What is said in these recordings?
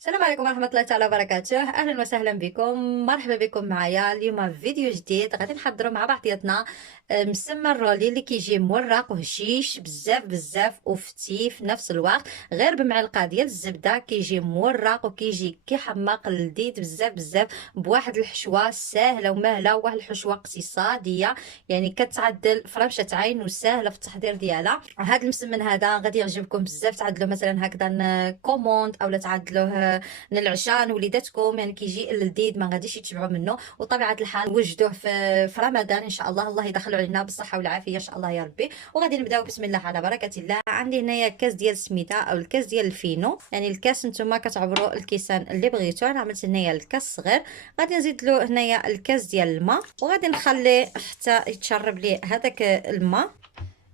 السلام عليكم ورحمة الله تعالى وبركاته. أهلا وسهلا بكم، مرحبا بكم معايا اليوم في فيديو جديد. غادي نحضروا مع بعضياتنا مسمى الرولي اللي كيجي مورق وهشيش بزاف بزاف وفتي في نفس الوقت، غير بمعلقة ديال الزبدة كيجي مورق وكيجي كيحماق لذيذ بزاف بزاف، بواحد الحشوة ساهلة ومهلة، وواحد الحشوة اقتصادية يعني كتعدل فرمشة عين وساهلة في التحضير ديالها. هذا المسمن هذا غادي يعجبكم بزاف، تعدلوه مثلا هكذا كوموند اولا تعدلوه للعشاء وليداتكم، يعني كيجي لذيذ ما غاديش يتشبعوا منه. وطبيعه الحال وجدوه في رمضان ان شاء الله، الله يدخلوا علينا بالصحه والعافيه ان شاء الله يا ربي. وغادي نبداو بسم الله على بركه الله. عندي هنايا كاس ديال السميده او الكاس ديال الفينو، يعني الكاس نتوما كتعبروا الكيسان اللي بغيتو. انا عملت هنايا الكاس صغير، غادي نزيد له هنايا الكاس ديال الماء وغادي نخليه حتى يتشرب ليه هذاك الماء.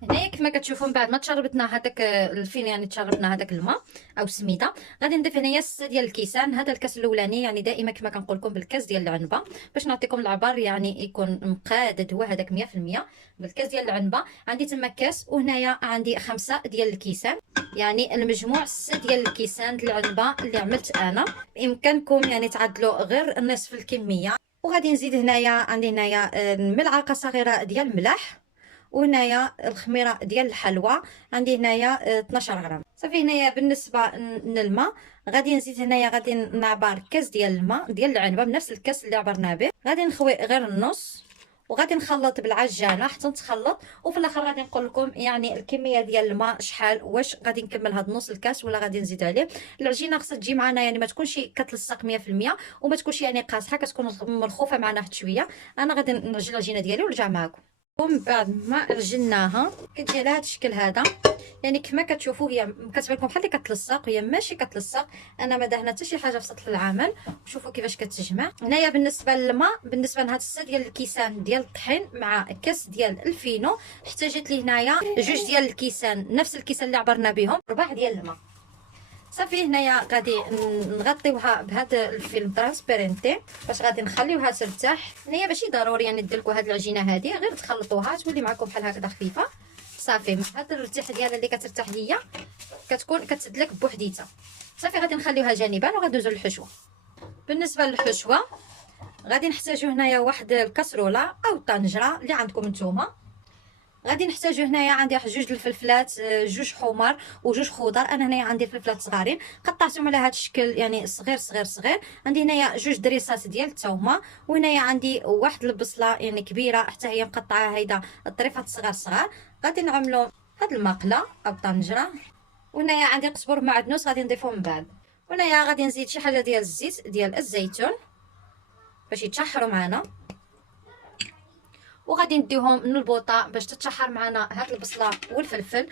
هنايا كما كتشوفوا من بعد ما تشربتنا هذاك الفين، يعني تشربنا هذاك الماء او السميده، غادي نضيف هنايا 6 ديال الكيسان. هذا الكاس الاولاني يعني دائما كما كنقول لكم بالكاس ديال العنبه، باش نعطيكم العبار يعني يكون مقادد هو هذاك 100% بالكاس ديال العنبه. عندي تما كاس، وهنايا عندي 5 ديال الكيسان، يعني المجموع 6 ديال الكيسان ديال العنبه اللي عملت انا. بامكانكم يعني تعدلوا غير نصف الكميه. وغادي نزيد هنايا عندي هنايا ملعقه صغيره ديال الملح، وهنايا الخميره ديال الحلوى عندي هنايا 12 غرام. صافي هنايا بالنسبه للماء غادي نزيد هنايا، غادي نعبر كاس ديال الماء ديال العنبه بنفس الكاس اللي عبرنا به، غادي نخوي غير النص وغادي نخلط بالعجانه حتى تخلط. وفي الاخر غادي نقول لكم يعني الكميه ديال الماء شحال، واش غادي نكمل هاد نص الكاس ولا غادي نزيد عليه. العجينه خاصها تجي معنا يعني ما تكونش كتلصق 100% وما تكونش يعني قاصحه، كتكون مرخوفه معنا حتى شويه. انا غادي نرجع العجينه ديالي ونرجع معكم. ومن بعد ما عجناها كتجي على هذا الشكل هذا، يعني كما كتشوفوا هي كتبان لكم بحال اللي كتلصق، هي ماشي كتلصق. انا ما دهنا حتى شي حاجه في سطح العمل. شوفوا كيفاش كتجمع. هنايا بالنسبه للماء، بالنسبه لهاد 6 ديال الكيسان ديال الطحين مع كاس ديال الفينو، احتاجت لي هنايا 2 ديال الكيسان، نفس الكيسان اللي عبرنا بهم، 4 ديال الماء. صافي هنايا غادي نغطيوها بهذا الفيلم ترانسبيرنتي باش غادي نخليوها ترتاح. هنايا ماشي ضروري يعني دير لكم هذه العجينه هذه، غير تخلطوها تولي معكم بحال هكذا خفيفه. صافي مع هذا الارتياح ديالها اللي كترتاح هي كتكون كتسدلك بوحديتها. صافي غادي نخليوها جانبا وغادي ندوزو للحشوه. بالنسبه للحشوه غادي نحتاجو هنايا واحد الكاسروله او طنجره اللي عندكم نتوما. غادي نحتاجو هنايا عندي واحد 2 الفلفلات، 2 حمر و2 خضر. انا هنايا عندي الفلفلات صغارين قطعتهم على هذا الشكل يعني صغير صغير صغير. عندي هنايا 2 دريسات ديال الثومه، وهنايا عندي واحد البصله يعني كبيره حتى هي مقطعه هيدا الطريفات صغار صغار. غادي نعملوا هاد المقله او الطنجره. وهنايا عندي قزبر معدنوس غادي نضيفو من بعد. وهنايا غادي نزيد شي حاجه ديال الزيت ديال الزيتون باش يتشحروا معنا، وغادي نديهم من البوطه باش تتشحر معنا هاد البصله والفلفل.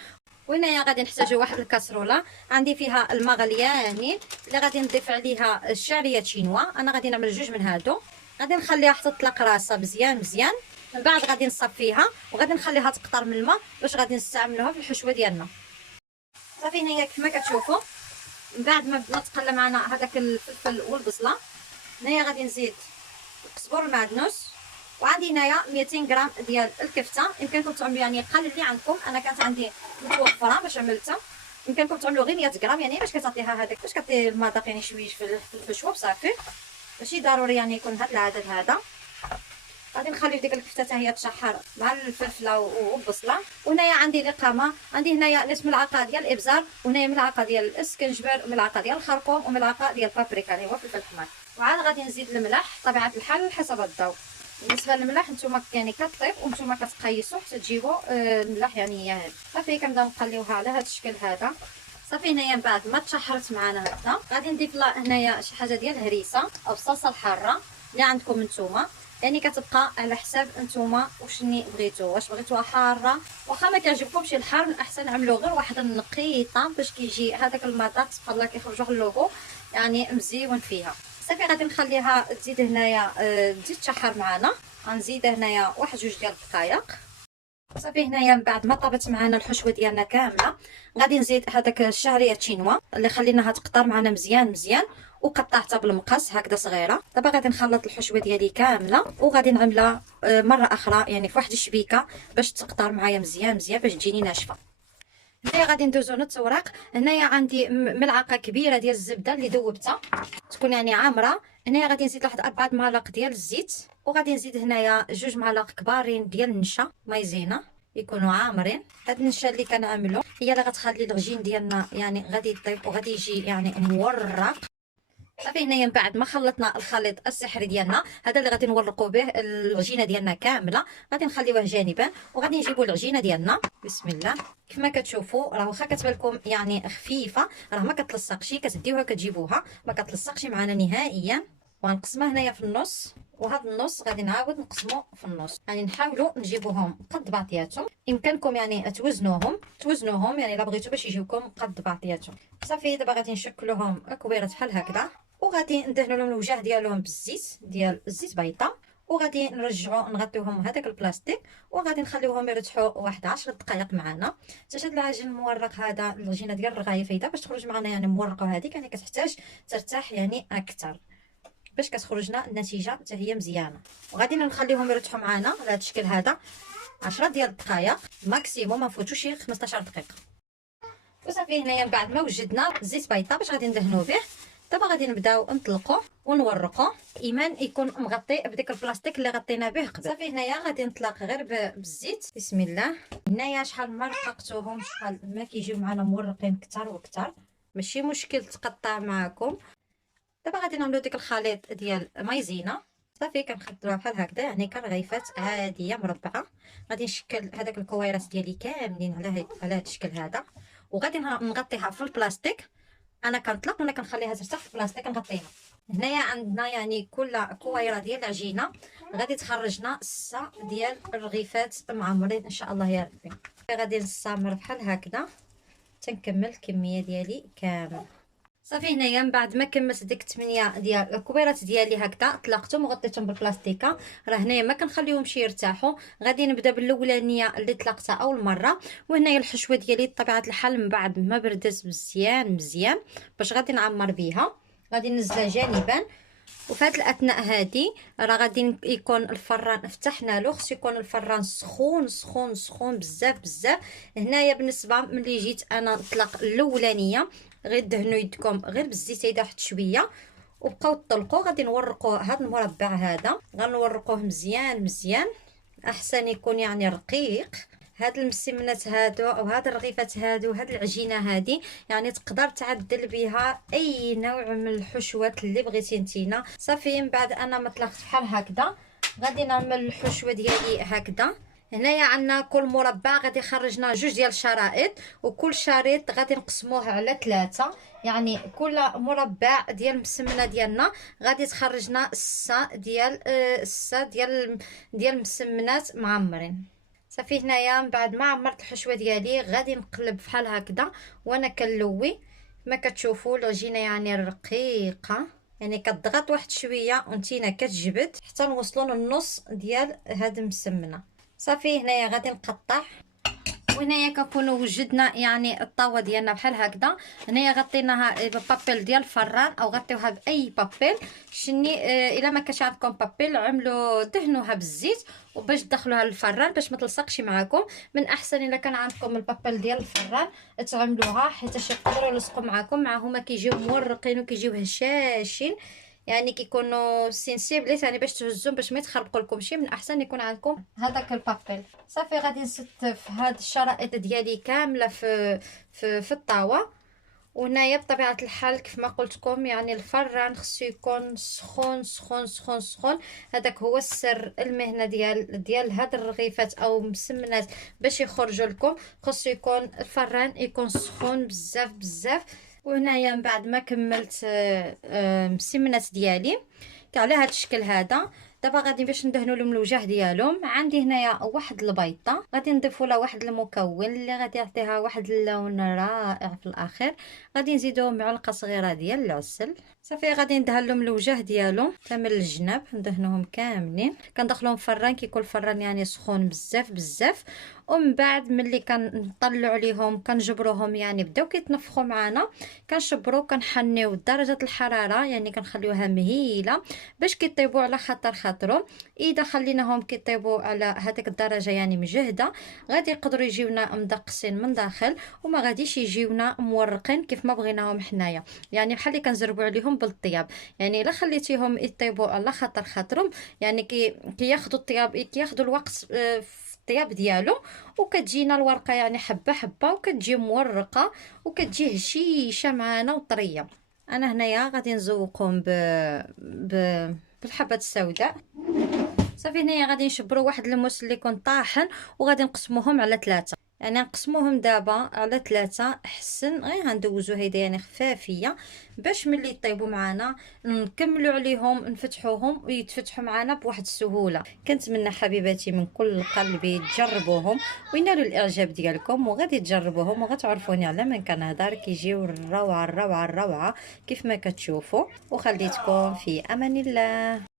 وهنايا غادي نحتاجو واحد الكاسروله عندي فيها الماء غليانين اللي غادي نضيف عليها الشعريه تشينوا. انا غادي نعمل 2 من هادو، غادي نخليها حتى تطلق راسها مزيان مزيان. من بعد غادي نصفيها وغادي نخليها تقطر من الماء باش غادي نستعملوها في الحشوه ديالنا. صافي هنايا كما كتشوفوا من بعد ما تقلى معنا هذاك الفلفل والبصله، هنايا غادي نزيد القزبر المعدنوس. وعندي هنايا 200 غرام ديال الكفته، يمكنكم تعملوا يعني قل اللي عندكم. انا كانت عندي متوفره باش عملتها، يمكنكم تعملوا غير 100 غرام يعني باش كتعطيها هذاك، باش كطير المذاق يعني شويش في الحشوه بصافي. ماشي ضروري يعني يكون هذا العدد هذا. غادي نخليو ديك الكفته حتى هي تشحر مع الفلفله والبصله. وهنايا عندي القامه، عندي هنايا نص ملعقه ديال الابزار، وهنايا ملعقه ديال السكنجبر، وملعقه ديال الخرقوم، وملعقه ديال البابريكا اللي هو فلفل احمر. وعاد غادي نزيد الملح طبيعه الحال حسب الذوق. بالنسبه للملح نتوما يعني كطيب وانتوما كتقيسوا حتى تجيبوا الملح يعني ياهل. صافي كنبداو نقليوها على هذا الشكل هذا. صافي هنايا من بعد ما تشحرت معنا هكذا غادي نضيف لها هنايا شي حاجه ديال الهريسه او الصلصه الحاره اللي عندكم نتوما، يعني كتبقى على حساب نتوما وشني بغيتو، واش بغيتوها حاره. واخا ما كيعجبكمش الحار الاحسن عملوا غير واحد النقيطه باش كيجي هذاك المذاق سبحان الله كيخرج واحد اللوغو يعني مزيون فيها. صافي غادي نخليها تزيد هنايا تزيد تشحر معنا. غنزيد هنايا واحد 2 ديال الدقائق. صافي هنايا من بعد ما طابت معنا الحشوه ديالنا كامله غادي نزيد هذاك الشعريه تشينوا اللي خليناها تقطر معنا مزيان مزيان وقطعتها بالمقص هكذا صغيره. دابا غادي نخلط الحشوه ديالي كامله وغادي نعملها مره اخرى يعني في واحد الشبيكه باش تقطر معايا مزيان مزيان باش تجيني ناشفه. هنايا غادي ندوزو نص وراق. هنايا عندي ملعقه كبيره ديال الزبده اللي ذوبتها تكون يعني عامره. هنايا غادي نزيد واحد 4 معالق ديال الزيت، وغادي نزيد هنايا 2 معالق كبارين ديال النشا مايزينا يكونوا عامرين. هاد النشا اللي كنعملو هي اللي غتخلي العجين ديالنا يعني غادي يطيب وغادي يجي يعني مورق. صافي هنايا من بعد ما خلطنا الخليط السحري ديالنا هذا اللي غادي نورقوا به العجينه ديالنا كامله، غادي نخليوه جانبا وغادي نجيبوا العجينه ديالنا. بسم الله. كما كتشوفوا راه واخا كتبان لكم يعني خفيفه راه ما كتلصقش، كتديوها كتجيبوها ما كتلصقش معنا نهائيا. وغنقسمها هنايا في النص، وهذا النص غادي نعاود نقسمو في النص. يعني نحاولوا نجيبوهم قد بعضياتهم. يمكنكم يعني توزنوهم يعني الا بغيتوا باش يجيوكم قد بعضياتهم. صافي دابا غادي نشكلوهم كويرات بحال هكذا، وغادي ندهنوا لهم الوجه ديالهم بالزيت ديال الزيت بيضاء، وغادي نرجعوا نغطيوهم هذاك البلاستيك، وغادي نخليوهم يرتاحوا واحد 10 دقائق معنا حتى هذا العجين المورق هذا العجينه ديال الرغايف هيدا باش تخرج معنا يعني مورقه. هذيك يعني كتحتاج ترتاح يعني اكثر باش كتخرجنا النتيجه حتى هي مزيانه. وغادي نخليهم يرتاحوا معنا على هذا الشكل هذا 10 ديال الدقائق ماكسيموم، ما نفوتوش 15 دقيقه. وصافي هنايا من بعد ما وجدنا الزيت بيضاء باش غادي ندهنوه به، دابا غادي نبداو نطلقوه ونورقوه ايمان يكون مغطي بديك البلاستيك اللي غطينا به قبل. صافي هنايا غادي نطلق غير بالزيت. بسم الله. هنايا شحال ما رققتوهم شحال ما كيجيو معنا مورقين كتر وكتر، ماشي مشكل تقطع معكم. دابا غادي نعملو ديك الخليط ديال مايزينا. صافي كنخدوها بحال هكذا يعني كرغيفات عاديه مربعه. غادي نشكل هذاك الكويرات ديالي كاملين على هذا الشكل هذا، وغادي نغطيها في البلاستيك. انا كنطلق ولا كنخليها ترتاح في البلاستيك كنغطيها. هنايا عندنا يعني كل كويره ديال العجينه غادي تخرجنا 6 ديال الرغيفات معمرين ان شاء الله يا ربي. غادي نستمر بحال هكذا تنكمل الكميه ديالي كامل. صافي هنايا من بعد ما كملت ديك 8 ديال الكبيرات ديالي هكذا طلقتهم وغطيتهم بالبلاستيكه. راه هنايا ما كنخليهمش يرتاحوا. غادي نبدا بالاولانيه اللي طلقتها اول مره. وهنايا الحشوه ديالي بطبيعه الحال من بعد ما بردت مزيان باش غادي نعمر بها، غادي ننزلها جانبا. وفي هذه الاثناء هذه راه غادي يكون الفران فتحنا له، خصو يكون الفران سخون بزاف. هنايا بالنسبه ملي جيت انا نطلق الاولانيه غير دهنوا يدكم غير بالزيت هيدا واحد شويه وبقاو طلقوا. غادي نورقوا هذا المربع هذا، غنورقوه مزيان احسن يكون يعني رقيق. هاد المسمنات هادو او هاد الرغيفات هادو هاد العجينه هادي يعني تقدر تعدل بها اي نوع من الحشوات اللي بغيتي نتينا. صافي من بعد انا ما طلقت بحال هكذا غادي نعمل الحشوه ديالي هكذا. هنايا عندنا كل مربع غادي يخرجنا 2 ديال الشرائط، وكل شريط غادي نقسموه على 3، يعني كل مربع ديال المسمنه ديالنا غادي تخرجنا 6 ديال مسمنات معمرين. صافي هنايا من بعد ما عمرت الحشوه ديالي غادي نقلب بحال هكذا وانا كنلوي. كما كتشوفوا العجينه يعني رقيقه، يعني كتضغط واحد شويه وانتينا كتجبد حتى نوصلوا للنص ديال هاد المسمنه. صافي هنايا غادي نقطع. وهنايا كنكونوا وجدنا يعني الطاوه ديالنا بحال هكذا. هنايا غطيناها ببابيل ديال الفران او غطيوها باي بابيل شني. الا ما كانش عندكم بابيل عملوا دهنوها بالزيت وباش تدخلوها للفران باش ما تلصقش معكم. من احسن الا كان عندكم البابيل ديال الفران تعملوها حيت يقدروا يلصقوا معكم. هما كيجيو مورقين وكيجيو هشاشين، يعني كيكونوا سينسيبل ثاني باش تهزهم باش ما يتخربقوا لكم شي. من احسن يكون عندكم هذاك البابيل. صافي غادي نستف هاد الشرائط ديالي كامله في الطاوه. وهنايا بطبيعه الحال كيف ما قلت لكم يعني الفران خصو يكون سخون. هذاك هو السر المهنه ديال هاد الرغيفات او مسمنات باش يخرجوا لكم. خصو يكون الفران يكون سخون بزاف. وهنايا من بعد ما كملت مسمنات ديالي على هذا الشكل هذا، دابا غادي باش ندهنوا لهم الوجه ديالهم. عندي هنايا واحد البيضه غادي نضيفوا لها واحد المكون اللي غادي يعطيها واحد اللون رائع في الاخير. غادي نزيدوا معلقه صغيره ديال العسل. صافي غادي ندهن لهم الوجه ديالهم كامل الجناب، ندهنوهم كاملين. كندخلوهم فران كيكون الفران يعني سخون بزاف. ومن بعد ملي كنطلعوا عليهم كنجبروهم يعني بداو كيتنفخوا معنا، كنشبروا كنحنيو درجه الحراره يعني كنخليوها مهيله باش كيطيبوا على خطر خاطرهم. اذا خليناهم كيطيبوا على هذيك الدرجه يعني مجهده، غادي يقدروا يجيونا مدقسين من داخل وما غاديش يجيونا مورقين كيف ما بغيناهم حنايا، يعني بحال اللي كنجربوا عليهم بالطياب. يعني الا خليتيهم يطيبوا على خاطرهم، يعني كياخذوا الطياب، كياخذوا الوقت في الطياب ديالو، وكتجينا الورقه يعني حبه حبه وكتجي مورقه وكتجي هشيشه معانا وطريه. انا هنايا غادي نزوقهم ب... بالحبات السوداء. صافي هنايا غادي نشبروا واحد الموس اللي يكون طاحن، وغادي نقسموهم على 3، يعني نقسموهم دابا على 3 احسن. غير غندوزو هيدا يعني خفافيه باش ملي يطيبوا معنا نكملوا عليهم نفتحوهم ويتفتحوا معنا بواحد السهوله. كنتمنى حبيباتي من كل قلبي تجربوهم وينالوا الاعجاب ديالكم، وغادي تجربوهم وغتعرفوني على من كنهضر كيجيو الروعه الروعه الروعه كيف ما كتشوفوا. وخليتكم في امان الله.